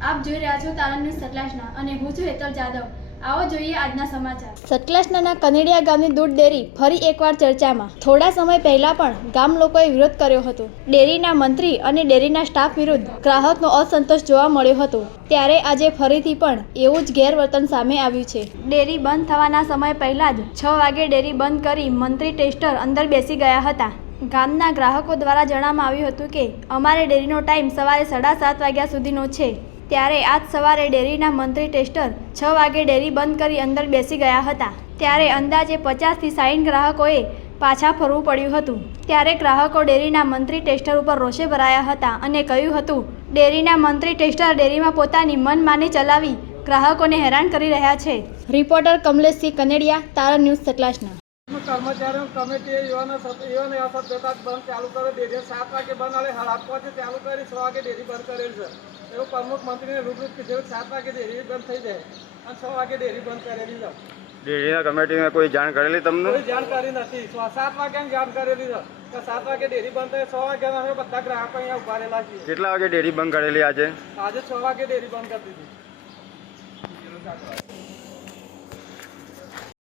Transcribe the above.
આપ જોઈ રહ્યા છો તારણ ન્યૂઝ સતલાસના અને હું છું હેતલ જાદવ. આવો જોઈએ આજના સમાચાર. સતલાસનાના કનેડિયા ગામની દૂધ ડેરી ફરી એકવાર ચર્ચામાં. થોડા સમય પહેલા પણ ગામ લોકોએ વિરોધ કર્યો હતો. ડેરીના મંત્રી અને ડેરીના સ્ટાફ વિરુદ્ધ ગ્રાહકનો અસંતોષ જોવા મળ્યો હતો. ત્યારે આજે ફરીથી પણ એવું જ ગેરવર્તન સામે આવ્યું છે. ડેરી બંધ થવાના સમય પહેલા જ છ વાગે ડેરી બંધ કરી મંત્રી ટેસ્ટર અંદર બેસી ગયા હતા. ગામના ગ્રાહકો દ્વારા જણાવવામાં આવ્યું હતું કે, અમારે ડેરીનો ટાઈમ સવારે સાડા સાત વાગ્યા સુધીનો છે. ત્યારે આજ સવારે ડેરીના મંત્રી ટેસ્ટર છ વાગે ડેરી બંધ કરી અંદર બેસી ગયા હતા. ત્યારે અંદાજે પચાસથી સાઠ ગ્રાહકોએ પાછા ફરવું પડ્યું હતું. ત્યારે ગ્રાહકો ડેરીના મંત્રી ટેસ્ટર ઉપર રોષે ભરાયા હતા અને કહ્યું હતું, ડેરીના મંત્રી ટેસ્ટર ડેરીમાં પોતાની મનમાની ચલાવી ગ્રાહકોને હેરાન કરી રહ્યા છે. રિપોર્ટર કમલેશસિંહ કનેડિયા, તારા ન્યૂઝ સતલાસના કર્મચારીઓ કમિટી યુવાનો યુવાનો જતા જ બંધ ચાલુ કરે. ડેરી સાત વાગે બંધ આવે સાડા આઠ વાગે ચાલુ કરી છ વાગે ડેરી બંધ કરેલ છે. એવું પ્રમુખ મંત્રીને રૂબરૂ કીધેલું સાત વાગે ડેરી બંધ થઈ જાય અને છ વાગે ડેરી બંધ કરેલી છે. ડેરીના કમિટીને કોઈ જાણ કરેલી તમને? કોઈ જાણકારી નથી. સાત વાગે જાણ કરેલી છે. કે સાત વાગે ડેરી બંધ થાય છ વાગે અમે બધા ગ્રાહકો અહીંયા ઊભા રહેલા છીએ. કેટલા વાગે ડેરી બંધ કરેલી આજે? આજે છ વાગે ડેરી બંધ કરી દીધી.